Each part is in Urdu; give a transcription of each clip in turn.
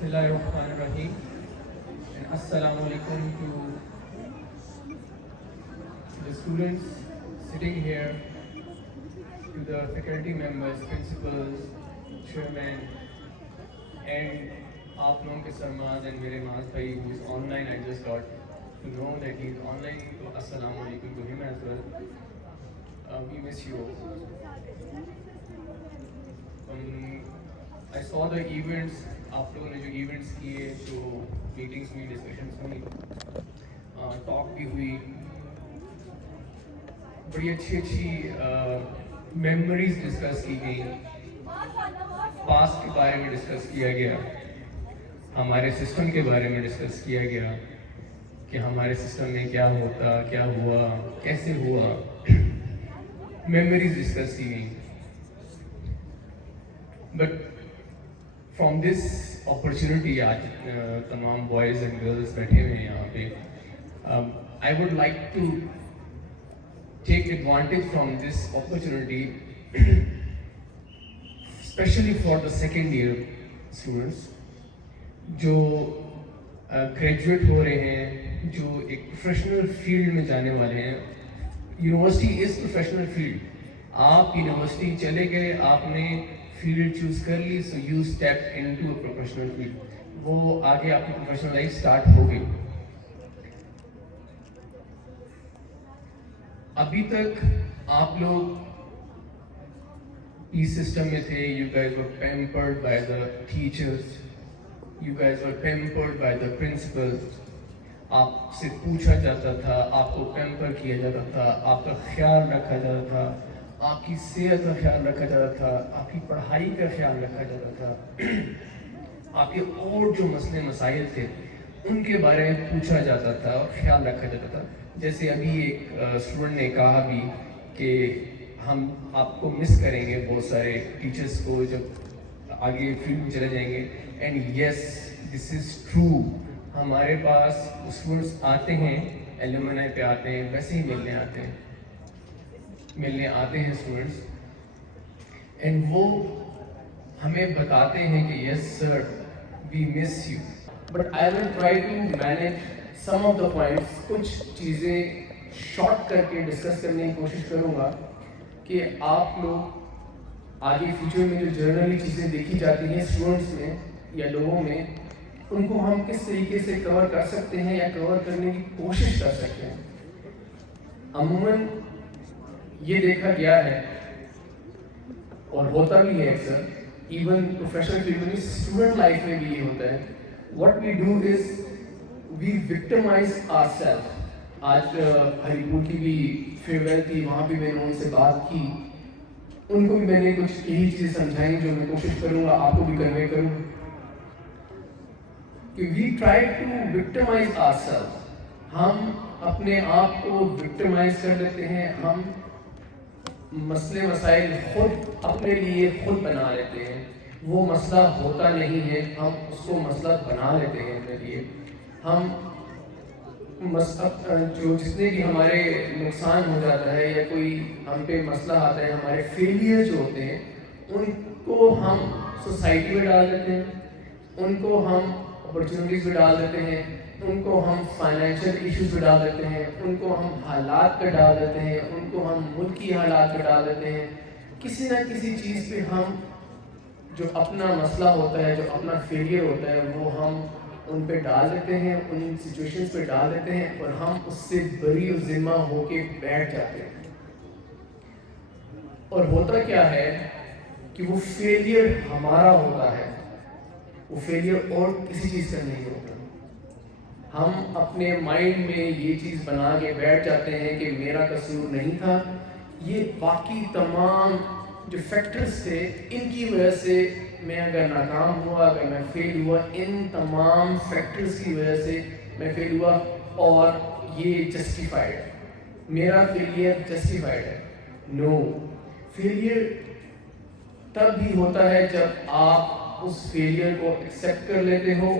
Bismillahirrahmanirrahim, and Assalamu alaikum to the students sitting here, to the faculty members, principals, chairman, and aap logon ke sarmaz and mere maaz bhai who is online. I just got to know that he is online. So Assalamu alaikum to him as well. We miss you all. I saw the events, آپ لوگوں نے جو ایونٹس کیے، جو میٹنگس ہوئی، ڈسکشنس ہوئی، ٹاک بھی ہوئی، بڑی اچھی اچھی میموریز ڈسکس کی گئیں، پاسٹ کے بارے میں ڈسکس کیا گیا، ہمارے سسٹم کے بارے میں ڈسکس کیا گیا کہ ہمارے سسٹم میں کیا ہوتا، کیا ہوا، کیسے ہوا، میموریز ڈسکس کی گئیں. بٹ فرام دس اپرچونیٹی، آج تمام بوائز اینڈ گرلز بیٹھے ہوئے ہیں یہاں پہ، I would like to take advantage from this opportunity especially for the second year students جو گریجویٹ ہو رہے ہیں، جو ایک پروفیشنل فیلڈ میں جانے والے ہیں. University is professional field. آپ یونیورسٹی چلے گئے، آپ نے فیلڈ چوز کر لی، so you step into a professional field. وہ آگے آپ کی پروفیشنل لائف اسٹارٹ ہو گئی. ابھی تک آپ لوگ اس سسٹم میں تھے. You guys were pampered by the teachers, you guys were pampered by the principles. آپ سے پوچھا جاتا تھا، آپ کو پیمپر کیا جاتا تھا، آپ کا خیال رکھا جاتا تھا، آپ کی صحت کا خیال رکھا جاتا تھا، آپ کی پڑھائی کا خیال رکھا جاتا تھا، آپ کے اور جو مسئلے مسائل تھے ان کے بارے میں پوچھا جاتا تھا اور خیال رکھا جاتا تھا. جیسے ابھی ایک اسٹوڈنٹ نے کہا بھی کہ ہم آپ کو مس کریں گے، بہت سارے ٹیچرس کو جب آگے فیلڈ میں چلے جائیں گے. And yes, this is true. ہمارے پاس اسٹوڈنٹس آتے ہیں، ایلومنائی پہ آتے ہیں، ویسے ہی ملنے آتے ہیں اسٹوڈنٹس، اینڈ وہ ہمیں بتاتے ہیں کہ yes sir we miss you. But I will try to manage some of the points. کچھ چیزیں شارٹ کر کے ڈسکس کرنے کی کوشش کروں گا کہ آپ لوگ آگے فیوچر میں جو جنرلی چیزیں دیکھی جاتی ہیں اسٹوڈنٹس میں یا لوگوں میں، ان کو ہم کس طریقے سے کور کر سکتے ہیں یا کور کرنے کی کوشش کر سکتے ہیں. عموماً یہ دیکھا گیا ہے اور ہوتا بھی ہے اکثر، ایون پروفیشنل فیلڈ میں، اسٹوڈنٹ لائف میں بھی یہ ہوتا ہے. What we do is we victimize our self. آج ہری پور کی بھی فیئرویل تھی، وہاں بھی میں نے ان سے بات کی، ان کو بھی میں نے کچھ یہی چیزیں سمجھائیں جو میں کوشش کروں گا آپ کو بھی کنوے کروں کہ we try to victimize our self. ہم اپنے آپ کو وکٹمائز کر لیتے ہیں، ہم مسئلے مسائل خود اپنے لیے خود بنا لیتے ہیں. وہ مسئلہ ہوتا نہیں ہے، ہم اس کو مسئلہ بنا لیتے ہیں اپنے لیے. ہم جو جتنے بھی ہمارے نقصان ہو جاتا ہے یا کوئی ہم پہ مسئلہ آتا ہے، ہمارے فیلئر جو ہوتے ہیں ان کو ہم سوسائٹی میں ڈال دیتے ہیں، ان کو ہم اپرچونیٹیز میں ڈال دیتے ہیں، ان کو ہم فائنینشیل ایشوز پہ ڈال دیتے ہیں، ان کو ہم حالات پہ ڈال دیتے ہیں، ان کو ہم ملکی حالات پہ ڈال دیتے ہیں. کسی نہ کسی چیز پہ ہم جو اپنا مسئلہ ہوتا ہے، جو اپنا فیلئر ہوتا ہے، وہ ہم ان پہ ڈال دیتے ہیں، ان سچویشنز پہ ڈال دیتے ہیں، اور ہم اس سے بری و ذمہ ہو کے بیٹھ جاتے ہیں. اور ہوتا کیا ہے کہ وہ فیلئر ہمارا ہوتا ہے، وہ فیلئر اور کسی چیز کا نہیں ہوتا. ہم اپنے مائنڈ میں یہ چیز بنا کے بیٹھ جاتے ہیں کہ میرا قصور نہیں تھا. یہ باقی تمام جو فیکٹرز تھے ان کی وجہ سے میں اگر ناکام ہوا، اگر میں فیل ہوا، ان تمام فیکٹرز کی وجہ سے میں فیل ہوا، اور یہ جسٹیفائڈ ہے، میرا فیلئر جسٹیفائڈ ہے. نو، فیلئر تب بھی ہوتا ہے جب آپ اس فیلئر کو ایکسیپٹ کر لیتے ہو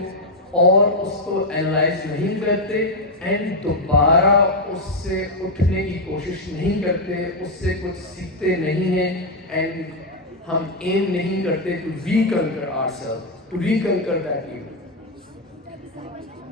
اور اس کو اینالائز نہیں کرتے اینڈ دوبارہ اس سے اٹھنے کی کوشش نہیں کرتے، اس سے کچھ سیکھتے نہیں ہیں، اینڈ ہم ایم نہیں کرتے to reconquer our self. to reconquer that evil.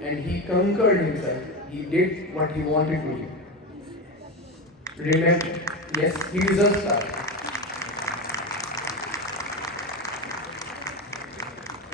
and he conquered himself. He did what he wanted to do. Remember, yes, he deserves that.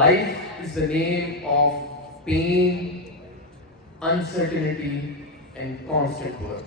Life is the name of pain, uncertainty and constant work.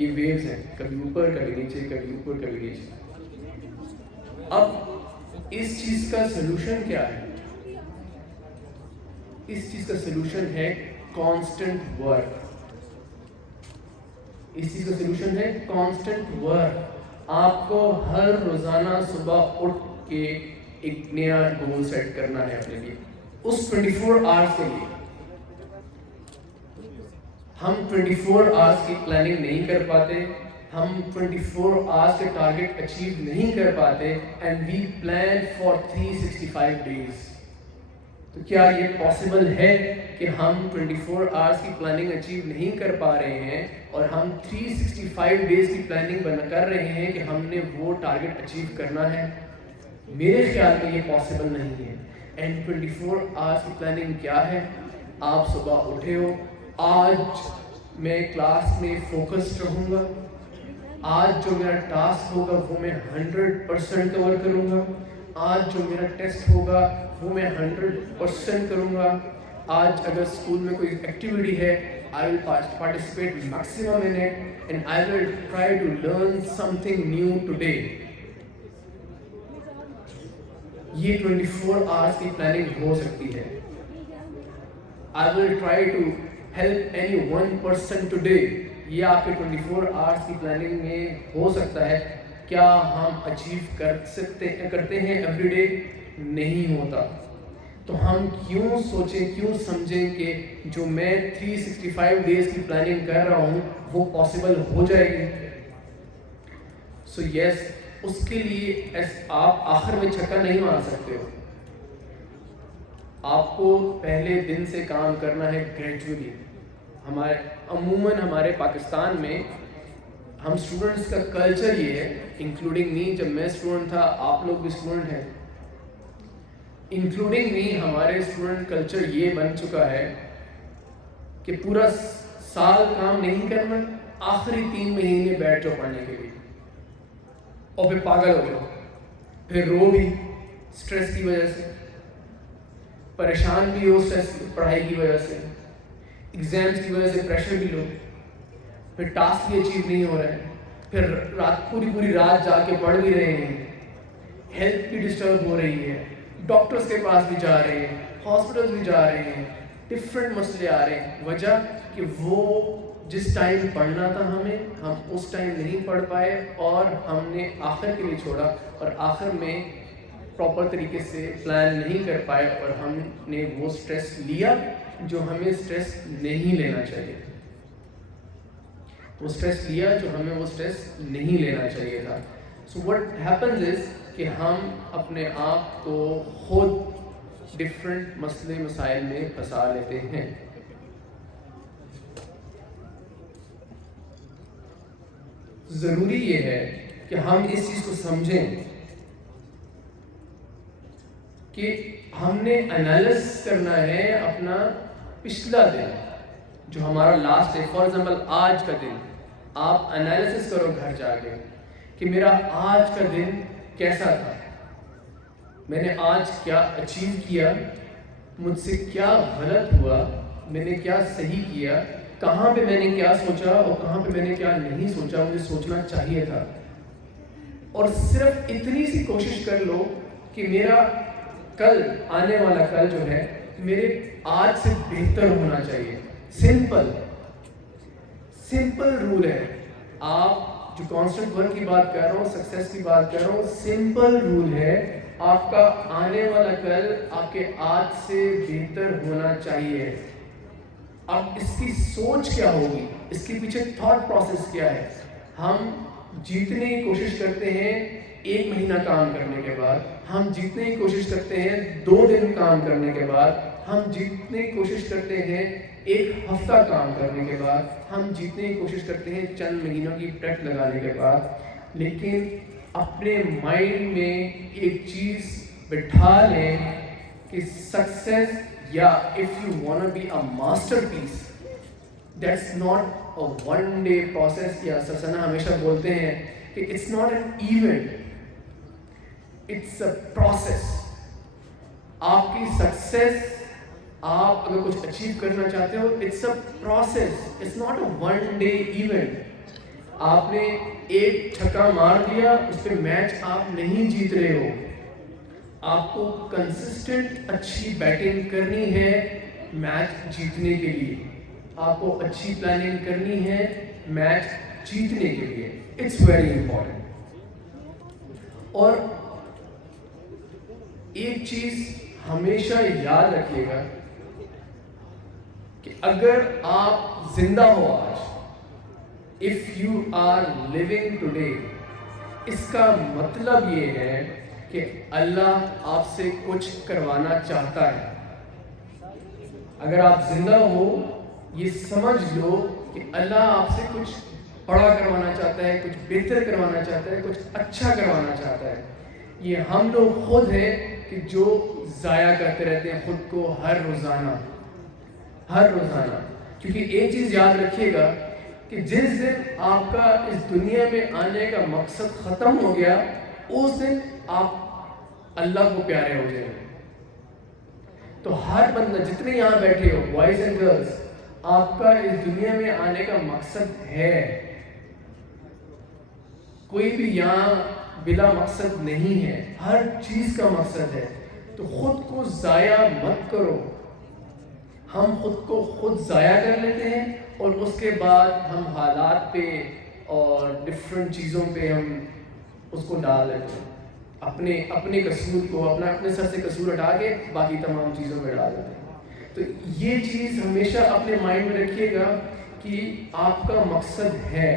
یہ ویوز ہیں, کبھی اوپر کبھی نیچے, کبھی اوپر کبھی نیچے. اب اس چیز کا سلوشن کیا ہے؟ اس چیز کا سلوشن ہے کانسٹنٹ ورک. اس چیز کا سلوشن ہے کانسٹنٹ ورک. آپ کو ہر روزانہ صبح اٹھ کے ایک نیا گول سیٹ کرنا ہے اپنے لیے, اس 24 آورس کے لیے. ہم 24 آورس کی پلاننگ نہیں کر پاتے, ہم 24 آورس کے ٹارگیٹ اچیو نہیں کر پاتے, and we plan for 365 days. تو کیا یہ پاسبل ہے کہ ہم 24 آورس کی پلاننگ اچیو نہیں کر پا رہے ہیں اور ہم 365 ڈیز کی پلاننگ کر رہے ہیں کہ ہم نے وہ ٹارگیٹ اچیو کرنا ہے؟ میرے خیال میں یہ پاسبل نہیں ہے. اینڈ 24 آورس کی پلاننگ کیا ہے؟ آپ صبح اٹھے ہو, آج میں کلاس میں فوکسڈ رہوں گا, آج جو میرا ٹاسک ہوگا وہ میں 100% کور کروں گا, آج جو میرا ٹیسٹ ہوگا وہ میں 100% کروں گا, آج اگر اسکول میں کوئی ایکٹیویٹی ہے I will participate maximum in it, and I will try to learn something new today. یہ 24 hours کی پلاننگ ہو سکتی ہے. I will try to help any one person today. یہ آپ کے 24 hours کی پلاننگ میں ہو سکتا ہے. کیا ہم اچیو کرتے ہیں ایوری ڈے؟ نہیں ہوتا. تو ہم کیوں سوچیں, کیوں سمجھیں کہ جو میں 365 ڈیز کی پلاننگ کر رہا ہوں وہ پاسبل ہو جائے گی؟ سو یس, اس کے لیے آپ آخر میں چھکا نہیں مار سکتے ہو. آپ کو پہلے دن سے کام کرنا ہے گریجولی. عموماً ہمارے پاکستان میں ہم اسٹوڈنٹس کا کلچر یہ ہے, انکلوڈنگ می, جب میں اسٹوڈنٹ تھا, آپ لوگ بھی اسٹوڈنٹ ہیں, انکلوڈنگ می, ہمارے اسٹوڈنٹ کلچر یہ بن چکا ہے کہ پورا سال کام نہیں کرنا, آخری 3 مہینے بیٹھ جاؤ پڑھنے کے لیے اور پھر پاگل ہو جاؤ, پھر رو بھی اسٹریس کی وجہ سے, پریشان بھی ہو اسٹریس پڑھائی کی وجہ سے, ایگزامس کی وجہ سے پریشر بھی لو, پھر ٹاسک بھی اچیو نہیں ہو رہا ہے, پھر پوری رات جا کے پڑھ بھی رہے ہیں, ہیلتھ بھی ڈسٹرب ہو رہی ہے, ڈاکٹرز کے پاس بھی جا رہے ہیں, ہاسپٹلز بھی جا رہے ہیں, ڈفرینٹ مسئلے آ رہے ہیں. وجہ کہ وہ جس ٹائم پڑھنا تھا ہم اس ٹائم نہیں پڑھ پائے, اور ہم نے آخر کے لیے چھوڑا, اور آخر میں پراپر طریقے سے پلان نہیں کر پائے, اور ہم نے وہ اسٹریس لیا جو ہمیں اسٹریس نہیں لینا چاہیے. وہ اسٹریس لیا جو ہمیں وہ اسٹریس نہیں لینا چاہیے تھا. سو وٹ ہیپنز از کہ ہم اپنے آپ کو خود ڈفرینٹ مسئلے مسائل میں پھنسا لیتے ہیں. ضروری یہ ہے کہ ہم اس چیز کو سمجھیں کہ ہم نے انالائز کرنا ہے اپنا پچھلا دن, جو ہمارا لاسٹ ہے. فار ایگزامپل آج کا دن آپ انالیسس کرو گھر جا کے کہ میرا آج کا دن کیسا تھا, میں نے آج کیا اچیو کیا, مجھ سے کیا غلط ہوا, میں نے کیا صحیح کیا, کہاں پہ میں نے کیا سوچا اور کہاں پہ میں نے کیا نہیں سوچا, مجھے سوچنا چاہیے تھا. اور صرف اتنی سی کوشش کر لو کہ میرا کل, آنے والا کل جو ہے, میرے آج سے بہتر ہونا چاہیے. سمپل رول ہے. آپ جو کانسٹنٹ ورک کی بات کر رہا ہوں, سکسیس کی بات کر رہا ہوں, سمپل رول ہے. آپ کا آنے والا کل آپ کے آج سے بہتر ہونا چاہیے. اب اس کی سوچ کیا ہوگی, اس کے پیچھے تھاٹ پروسیس کیا ہے. ہم جیتنے کی کوشش کرتے ہیں 1 مہینہ کام کرنے کے بعد, ہم جیتنے کی کوشش کرتے ہیں 2 دن کام کرنے کے بعد, ہم جیتنے کی کوشش کرتے ہیں 1 ہفتہ کام کرنے کے بعد, ہم جیتنے کی کوشش کرتے ہیں چند مہینوں کی ٹیسٹ لگانے کے بعد. لیکن اپنے مائنڈ میں ایک چیز بٹھا لیں کہ سکسیس, یا if you want to be a masterpiece, that's not a 1 day process. یا سرسنا ہمیشہ بولتے ہیں کہ it's not an event, it's a process. آپ کی سکسیس, آپ اگر کچھ اچیو کرنا چاہتے ہو, it's a process, it's not a 1 day event. آپ نے ایک چھکا مار دیا, اس پہ میچ آپ نہیں جیت رہے ہو. آپ کو کنسسٹنٹ اچھی بیٹنگ کرنی ہے میچ جیتنے کے لیے. آپ کو اچھی پلاننگ کرنی ہے میچ جیتنے کے لیے. It's very important. اور ایک چیز ہمیشہ یاد رکھیے گا کہ اگر آپ زندہ ہو آج, if you are living today, اس کا مطلب یہ ہے کہ اللہ آپ سے کچھ کروانا چاہتا ہے. اگر آپ زندہ ہو, یہ سمجھ لو کہ اللہ آپ سے کچھ بڑا کروانا چاہتا ہے, کچھ بہتر کروانا چاہتا ہے, کچھ اچھا کروانا چاہتا ہے. یہ ہم لوگ خود ہیں کہ جو ضائع کرتے رہتے ہیں خود کو ہر روزانہ. کیونکہ ایک چیز یاد رکھیے گا کہ جس دن آپ کا اس دنیا میں آنے کا مقصد ختم ہو گیا, اس دن آپ اللہ کو پیارے ہو جائیں گے. تو ہر بندہ, جتنے یہاں بیٹھے ہو بوائز اینڈ گرلز, آپ کا اس دنیا میں آنے کا مقصد ہے. کوئی بھی یہاں بلا مقصد نہیں ہے, ہر چیز کا مقصد ہے. تو خود کو ضائع مت کرو. ہم خود کو خود ضائع کر لیتے ہیں اور اس کے بعد ہم حالات پہ اور ڈفرینٹ چیزوں پہ ہم اس کو ڈال دیتے ہیں. اپنے قصور کو, اپنے سر سے قصور ہٹا کے باقی تمام چیزوں پہ ڈال دیتے ہیں. تو یہ چیز ہمیشہ اپنے مائنڈ میں رکھیے گا کہ آپ کا مقصد ہے.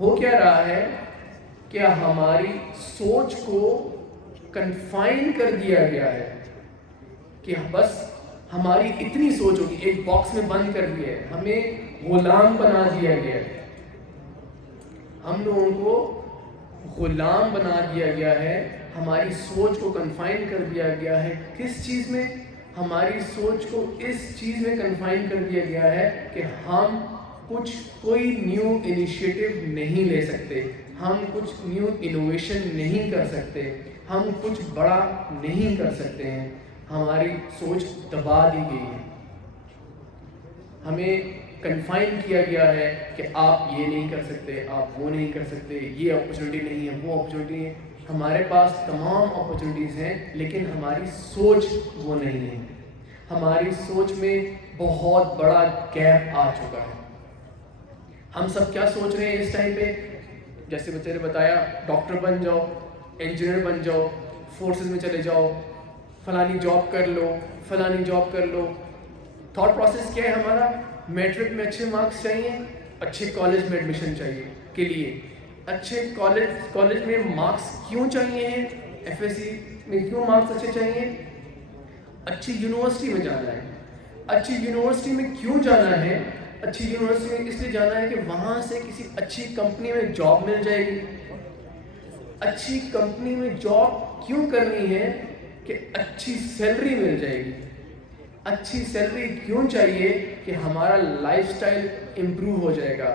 ہو کیا رہا ہے, کیا ہماری سوچ کو کنفائن کر دیا گیا ہے کہ بس ہماری اتنی سوچ ہوگی, ایک باکس میں بند کر دیا ہے, ہمیں غلام بنا دیا گیا ہے. ہم لوگوں کو غلام بنا دیا گیا ہے, ہماری سوچ کو کنفائن کر دیا گیا ہے. کس چیز میں؟ ہماری سوچ کو اس چیز میں کنفائن کر دیا گیا ہے کہ ہم کوئی نیو انیشیٹو نہیں لے سکتے, ہم کچھ نیو انوویشن نہیں کر سکتے, ہم کچھ بڑا نہیں کر سکتے ہیں. ہماری سوچ دبا دی گئی ہے, ہمیں کنفائن کیا گیا ہے کہ آپ یہ نہیں کر سکتے, آپ وہ نہیں کر سکتے, یہ اپرچونٹی نہیں ہے, وہ اپرچونٹی ہے. ہمارے پاس تمام اپرچونٹیز ہیں لیکن ہماری سوچ وہ نہیں ہے. ہماری سوچ میں بہت بڑا گیپ آ چکا ہے. ہم سب کیا سوچ رہے ہیں اس ٹائم پہ؟ جیسے بچے نے بتایا, ڈاکٹر بن جاؤ, انجینئر بن جاؤ, فورسز میں چلے جاؤ, فلانی جاب کر لو, فلانی جاب کر لو. تھاٹ پروسیس کیا ہے ہمارا؟ میٹرک میں اچھے مارکس چاہیے, اچھے کالج میں ایڈمیشن چاہیے کے لیے. اچھے کالج میں مارکس کیوں چاہیے ہیں؟ ایف ایس سی میں کیوں مارکس اچھے چاہیے؟ اچھی یونیورسٹی میں جانا ہے. اچھی یونیورسٹی میں کیوں جانا ہے؟ اچھی یونیورسٹی میں اس لیے جانا ہے کہ وہاں سے کسی اچھی کمپنی میں جاب مل جائے گی. اچھی کمپنی میں جاب کیوں کرنی ہے؟ کہ اچھی سیلری مل جائے گی. اچھی سیلری کیوں چاہیے؟ کہ ہمارا لائف سٹائل امپروو ہو جائے گا,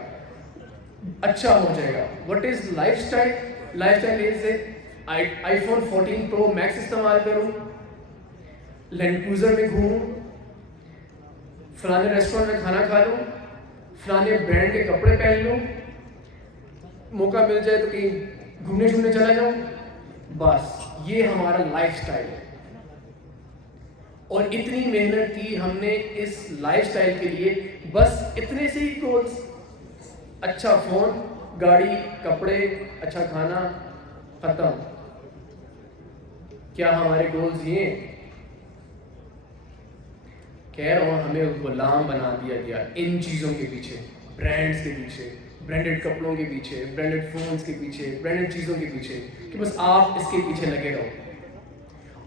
اچھا ہو جائے گا. What is lifestyle? Lifestyle is iPhone 14 pro max استعمال کروں, لینڈ کروزر میں گھوموں, فلانے ریسٹورینٹ میں کھانا کھا لوں, فلانے برانڈ کے کپڑے پہن لوں, موقع مل جائے تو کہیں گھومنے شومنے چلا جاؤں. بس یہ ہمارا لائف سٹائل ہے. اور اتنی محنت کی ہم نے اس لائف سٹائل کے لیے, بس اتنے سے ہی گولز, اچھا فون, گاڑی, کپڑے, اچھا کھانا, ختم. کیا ہمارے گولز یہ ہیں؟ کہہ رہا ہوں ہمیں غلام بنا دیا گیا ان چیزوں کے پیچھے, برانڈز کے پیچھے, برانڈڈ کپڑوں کے پیچھے, برانڈڈ فونز کے پیچھے, برانڈڈ چیزوں کے پیچھے, کہ بس آپ اس کے پیچھے لگے رہو.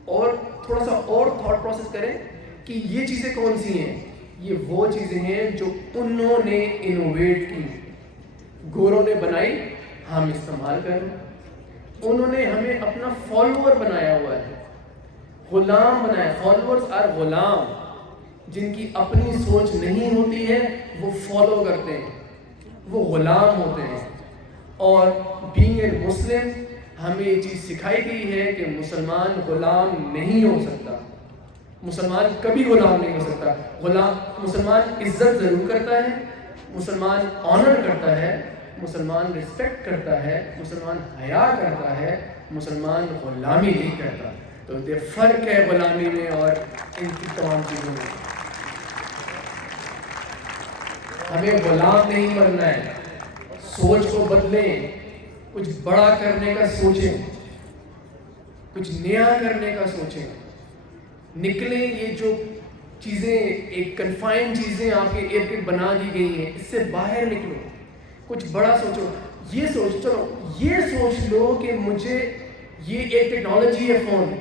اور تھوڑا سا اور تھاٹ پروسیس کریں کہ یہ چیزیں کون سی ہیں. یہ وہ چیزیں ہیں جو انہوں نے انوویٹ کی, گوروں نے بنائی, ہم استعمال کریں. انہوں نے ہمیں اپنا فالوور بنایا ہوا ہے, غلام بنایا. Followers are Ghulam. جن کی اپنی سوچ نہیں ہوتی ہے وہ فالو کرتے ہیں, وہ غلام ہوتے ہیں. اور بینگ اے مسلم ہمیں یہ چیز سکھائی گئی ہے کہ مسلمان غلام نہیں ہو سکتا. مسلمان کبھی غلام نہیں ہو سکتا. مسلمان عزت ضرور کرتا ہے, مسلمان آنر کرتا ہے, مسلمان رسپیکٹ کرتا ہے، مسلمان حیا کرتا ہے، مسلمان غلامی نہیں کرتا. تو یہ فرق ہے غلامی میں اور ان کی تمام چیزوں میں. ہمیں غلام نہیں بننا ہے. سوچ کو بدلیں، کچھ بڑا کرنے کا سوچیں، کچھ نیا کرنے کا سوچیں. نکلیں یہ جو چیزیں ایک کنفائن چیزیں آپ کے ارد گرد بنا دی گئی ہیں، اس سے باہر نکلو، کچھ بڑا سوچو. یہ سوچ لو کہ مجھے یہ ایک ٹیکنالوجی ہے فون،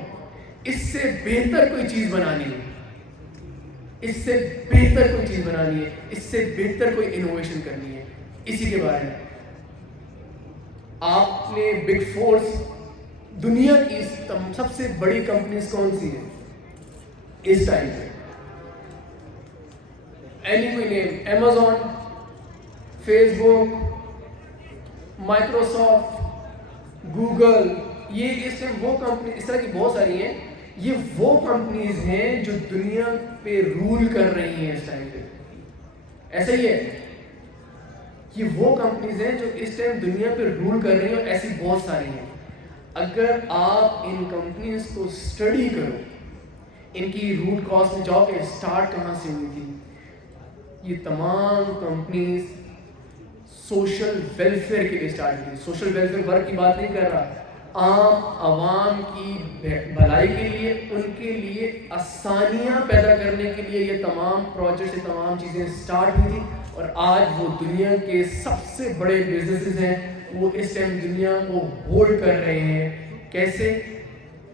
اس سے بہتر کوئی چیز بنانی ہے، اس سے بہتر کوئی چیز بنانی ہے، اس سے بہتر کوئی انوویشن کرنی ہے. اسی کے بارے میں آپ نے بگ فورس، دنیا کی سب سے بڑی کمپنیز کون سی ہیں اس ٹائم پہ؟ اینی کوئی نیم؟ ایمیزون، فیس بک، مائکروسافٹ، گوگل. یہ اس ٹائم وہ کمپنی، اس طرح کی بہت ساری ہیں. یہ وہ کمپنیز ہیں جو دنیا پہ رول کر رہی ہیں اس ٹائم پہ. ایسا ہی ہے، یہ وہ کمپنیز ہیں جو اس ٹائم دنیا پہ رول کر رہی ہیں، اور ایسی بہت ساری ہیں. اگر آپ ان کمپنیز کو اسٹڈی کرو، ان کی روٹ کاز میں جاؤ کہ اسٹارٹ کہاں سے ہوئی تھی. یہ تمام کمپنیز سوشل ویلفیئر کے لیے اسٹارٹ ہوئی. سوشل ویلفیئر ورک کی بات نہیں کر رہا، عام عوام کی بھلائی کے لیے، ان کے لیے آسانیاں پیدا کرنے کے لیے یہ تمام پروجیکٹس، یہ تمام چیزیں اسٹارٹ ہوئی تھی. اور آج وہ دنیا کے سب سے بڑے بزنسز ہیں، وہ اس ٹائم دنیا کو ہولڈ کر رہے ہیں. کیسے؟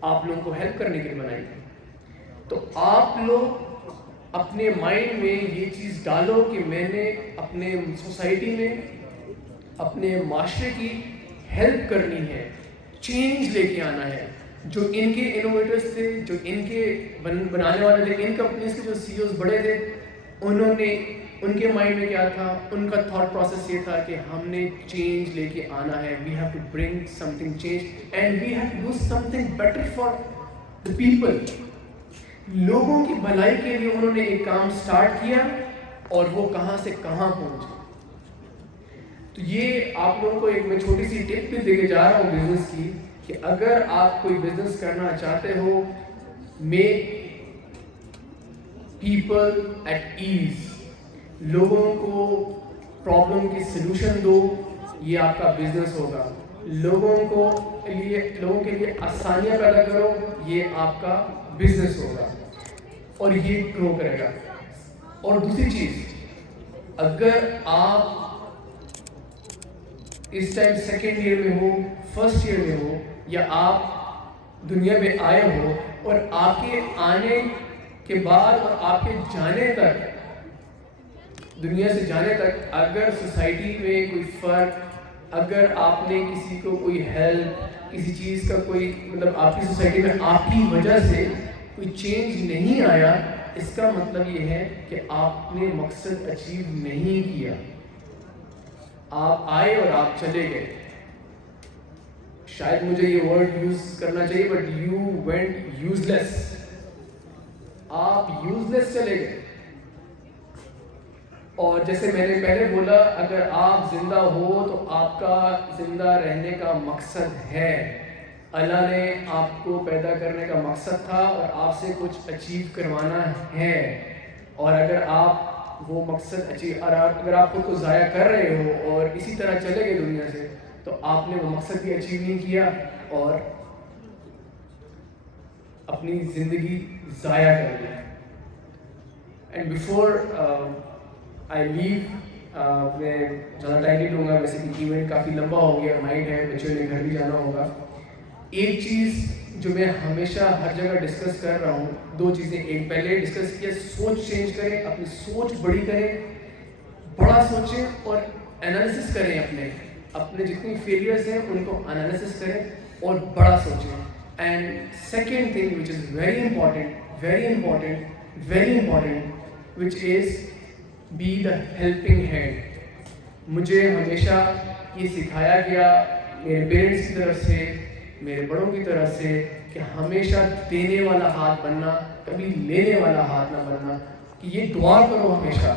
آپ لوگوں کو ہیلپ کرنے کے لیے بنائی تھی. تو آپ لوگ اپنے مائنڈ میں یہ چیز ڈالو کہ میں نے اپنے سوسائٹی میں، اپنے معاشرے کی ہیلپ کرنی ہے، چینج لے کے آنا ہے. جو ان کے انوویٹرز تھے، جو ان کے بنانے والے تھے، ان کمپنیز کے جو سی اوز بڑے تھے، انہوں نے، ان کے مائنڈ میں کیا تھا؟ ان کا تھاٹ پروسیس یہ تھا کہ ہم نے چینج لے کے آنا ہے. We have to bring something change and we have to do something better for the people. لوگوں کی بھلائی کے لیے انہوں نے ایک کام سٹارٹ کیا، اور وہ کہاں سے کہاں پہنچے. تو یہ آپ لوگوں کو ایک میں چھوٹی سی ٹپ بھی دے کے جا رہا ہوں بزنس کی، کہ اگر آپ کوئی بزنس کرنا چاہتے ہو، میک پیپل ایٹ ایز، لوگوں کو پرابلم کی سلوشن دو، یہ آپ کا بزنس ہوگا. لوگوں کے لیے آسانیاں پیدا کرو، یہ آپ کا بزنس ہوگا، اور یہ گرو کرے گا. اور دوسری چیز، اگر آپ اس ٹائم سیکنڈ ایئر میں ہو، فرسٹ ایئر میں ہو، یا آپ دنیا میں آئے ہو، اور آپ کے آنے کے بعد اور آپ کے جانے تک، دنیا سے جانے تک، اگر سوسائٹی میں کوئی فرق، اگر آپ نے کسی کو کوئی ہیلپ، کسی چیز کا کوئی مطلب آپ کی سوسائٹی میں آپ کی وجہ سے کوئی چینج نہیں آیا، اس کا مطلب یہ ہے کہ آپ نے مقصد اچیو نہیں کیا. آپ آئے اور آپ چلے گئے. شاید مجھے یہ ورڈ یوز کرنا چاہیے، بٹ یو وینٹ یوز لیس. آپ یوز لیس چلے گئے. اور جیسے میں نے پہلے بولا، اگر آپ زندہ ہو تو آپ کا زندہ رہنے کا مقصد ہے. اللہ نے آپ کو پیدا کرنے کا مقصد تھا، اور آپ سے کچھ اچیو کروانا ہے. اور اگر آپ وہ مقصد اور اگر آپ خود کو ضائع کر رہے ہو اور اسی طرح چلے گئے دنیا سے، تو آپ نے وہ مقصد بھی اچیو نہیں کیا، اور اپنی زندگی ضائع کر دی. اینڈ بیفور آئی لیو، میں زیادہ ٹائم نہیں لوں گا، ویسے کہ ایونٹ کافی لمبا ہو گیا، نائٹ ہے، بچوں نے گھر بھی جانا ہوگا. ایک چیز جو میں ہمیشہ ہر جگہ ڈسکس کر رہا ہوں، دو چیزیں. ایک پہلے ڈسکس کیا، سوچ چینج کریں، اپنی سوچ بڑی کریں، بڑا سوچیں اور انالیسس کریں. اپنے جتنی فیلئرز ہیں ان کو انالیسس کریں اور بڑا سوچیں. And second thing which is very important, very important, very important, which is be the helping hand. مجھے ہمیشہ یہ سکھایا گیا میرے پیرنٹس کی طرف سے، میرے بڑوں کی طرف سے، کہ ہمیشہ دینے والا ہاتھ بننا، کبھی لینے والا ہاتھ نہ بننا. کہ یہ دعا کرو ہمیشہ.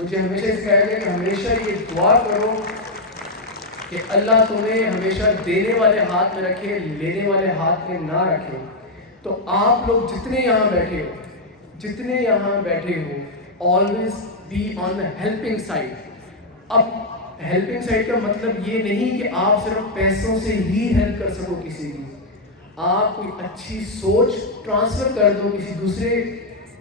مجھے ہمیشہ سکھایا گیا کہ ہمیشہ یہ دعا کرو کہ اللہ تمہیں ہمیشہ دینے والے ہاتھ میں رکھے, لینے والے ہاتھ میں نہ رکھے. تو آپ لوگ جتنے یہاں بیٹھے ہو, always be on the helping side. اب ہیلپنگ سائڈ کا مطلب یہ نہیں کہ آپ صرف پیسوں سے ہی ہیلپ کر سکو کسی کی. آپ کوئی اچھی سوچ ٹرانسفر کر دو کسی دوسرے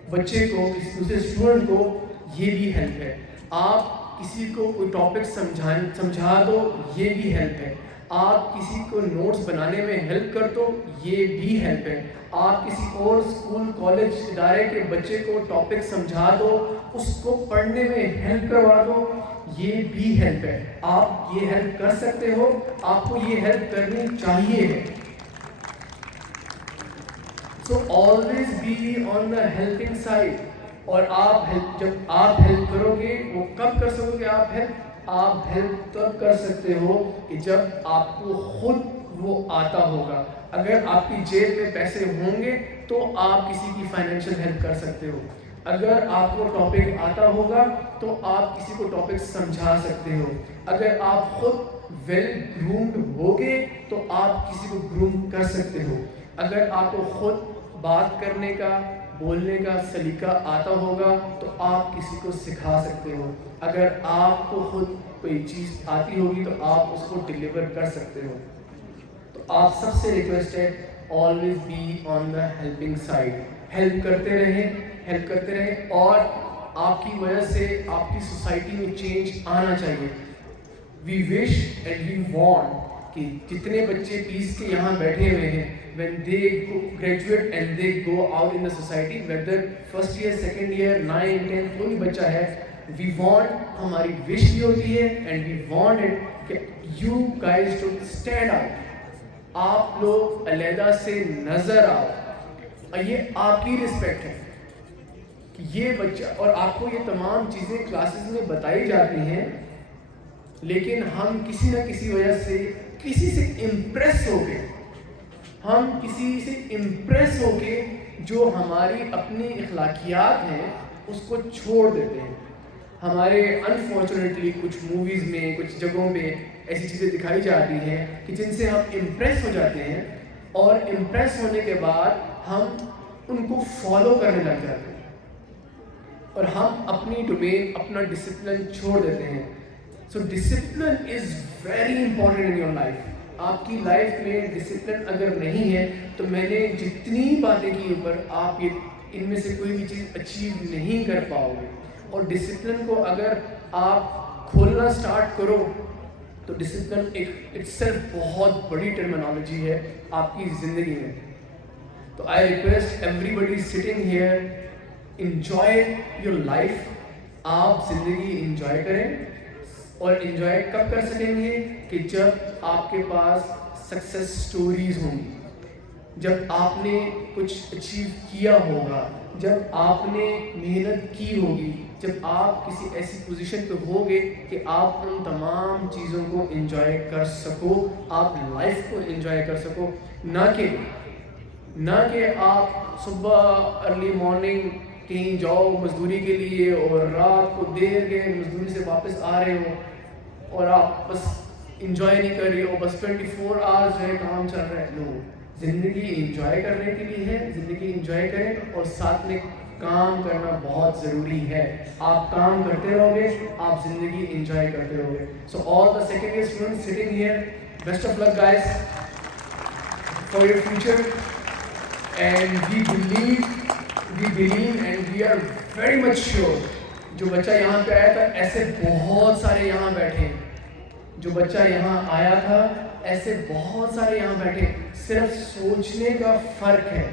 بچے کو, کسی دوسرے اسٹوڈنٹ کو, یہ بھی ہیلپ ہے. آپ کسی کو کوئی ٹاپک سمجھا دو, یہ بھی ہیلپ ہے. آپ کسی کو نوٹس بنانے میں ہیلپ کر دو, یہ بھی ہیلپ ہے. آپ کسی اور اسکول کالج ادارے کے بچے کو ٹاپک سمجھا دو, اس کو پڑھنے میں ہیلپ کروا دو, یہ بھی ہیلپ ہے. آپ یہ ہیلپ کر سکتے ہو, آپ کو یہ ہیلپ کرنی چاہیے. So always be on the helping side. اور جب آپ ہیلپ کرو گے, وہ کب کر سکو گے آپ ہیلپ تب کر سکتے ہو کہ جب آپ کو خود وہ آتا ہوگا. اگر آپ کی جیب میں پیسے ہوں گے تو آپ کسی کی فائنینشیل ہیلپ کر سکتے ہو. اگر آپ کو ٹاپک آتا ہوگا تو آپ کسی کو ٹاپک سمجھا سکتے ہو. اگر آپ خود ویل گرومڈ ہوگے تو آپ کسی کو گروم کر سکتے ہو. اگر آپ کو خود بات کرنے کا, بولنے کا سلیقہ آتا ہوگا تو آپ کسی کو سکھا سکتے ہو. اگر آپ کو خود کوئی چیز آتی ہوگی تو آپ اس کو ڈیلیور کر سکتے ہو. تو آپ سب سے ریکویسٹ ہے, always be on the helping side. Help کرتے رہیں اور آپ کی وجہ سے آپ کی سوسائٹی میں چینج آنا چاہیے. وی وش اینڈ وی وانٹ کہ جتنے بچے پیس کے یہاں بیٹھے ہوئے ہیں, when they graduate and they go out in the society, whether first year, second year, 9, 10, کوئی بچہ ہے, we want, ہماری wish بھی ہوتی ہے and we want it کہ you guys to stand out. آپ لوگ علیحدہ سے نظر آؤ, اور یہ آپ کی رسپیکٹ ہے کہ یہ بچہ, اور آپ کو یہ تمام چیزیں کلاسز میں بتائی جاتی ہیں, لیکن ہم کسی نہ کسی وجہ سے کسی سے امپریس ہو کے جو ہماری اپنی اخلاقیات ہیں اس کو چھوڑ دیتے ہیں. ہمارے انفارچونیٹلی کچھ موویز میں, کچھ جگہوں پہ ایسی چیزیں دکھائی جاتی ہیں کہ جن سے ہم امپریس ہو جاتے ہیں, اور امپریس ہونے کے بعد ہم ان کو فالو کرنے لگ جاتے ہیں, اور ہم اپنی ڈومین, اپنا ڈسپلن چھوڑ دیتے ہیں. So discipline is very important in your life. آپ کی لائف میں ڈسپلن اگر نہیں ہے تو میں نے جتنی باتیں کی اوپر, آپ ان میں سے کوئی بھی چیز اچیو نہیں کر پاؤ گے. اور ڈسپلن کو اگر آپ کھولنا سٹارٹ کرو تو ڈسپلن ایک اٹ سیلف بہت بڑی ٹرمینالوجی ہے آپ کی زندگی میں. تو I request everybody sitting here, enjoy your life. آپ زندگی انجوائے کریں, اور انجوائے کب کر سکیں گے کہ جب آپ کے پاس سکسیس سٹوریز ہوں گی, جب آپ نے کچھ اچیو کیا ہوگا, جب آپ نے محنت کی ہوگی, جب آپ کسی ایسی پوزیشن پہ ہوگے کہ آپ ان تمام چیزوں کو انجوائے کر سکو, آپ لائف کو انجوائے کر سکو. نہ کہ آپ صبح ارلی مارننگ کہیں جاؤ مزدوری کے لیے اور رات کو دیر کے مزدوری سے واپس آ رہے ہو اور آپ بس انجوائے نہیں کر رہے ہو, بس 24 آورز جو ہے کام چل رہا ہے. نو, زندگی انجوائے کرنے کے لیے ہے, زندگی انجوائے کریں, اور ساتھ میں کام کرنا بہت ضروری ہے. آپ کام کرتے رہو گے, آپ زندگی انجوائے کرتے رہو گے. So all the second year students sitting here, best of luck guys for your future. And we believe and we are very much sure, جو بچہ یہاں پہ آیا تھا, ایسے بہت سارے یہاں بیٹھے ہیں. جو بچہ یہاں آیا تھا, ایسے بہت سارے یہاں بیٹھے. صرف سوچنے کا فرق ہے.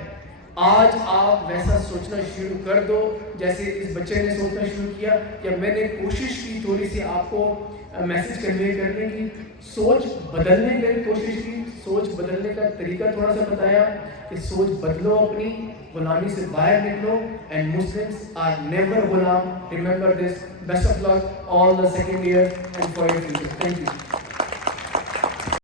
آج آپ ویسا سوچنا شروع کر دو جیسے اس بچے نے سوچنا شروع کیا. یا میں نے کوشش کی تھوڑی سی آپ کو میسج کنوے کرنے کی, سوچ بدلنے کی کوشش کی, سوچ بدلنے کا طریقہ تھوڑا سا بتایا کہ سوچ بدلو, اپنی غلامی سے باہر نکلو. اینڈ مسلمس آر نیور غلام. Remember this. Best of luck all the second year and for your future. Thank you.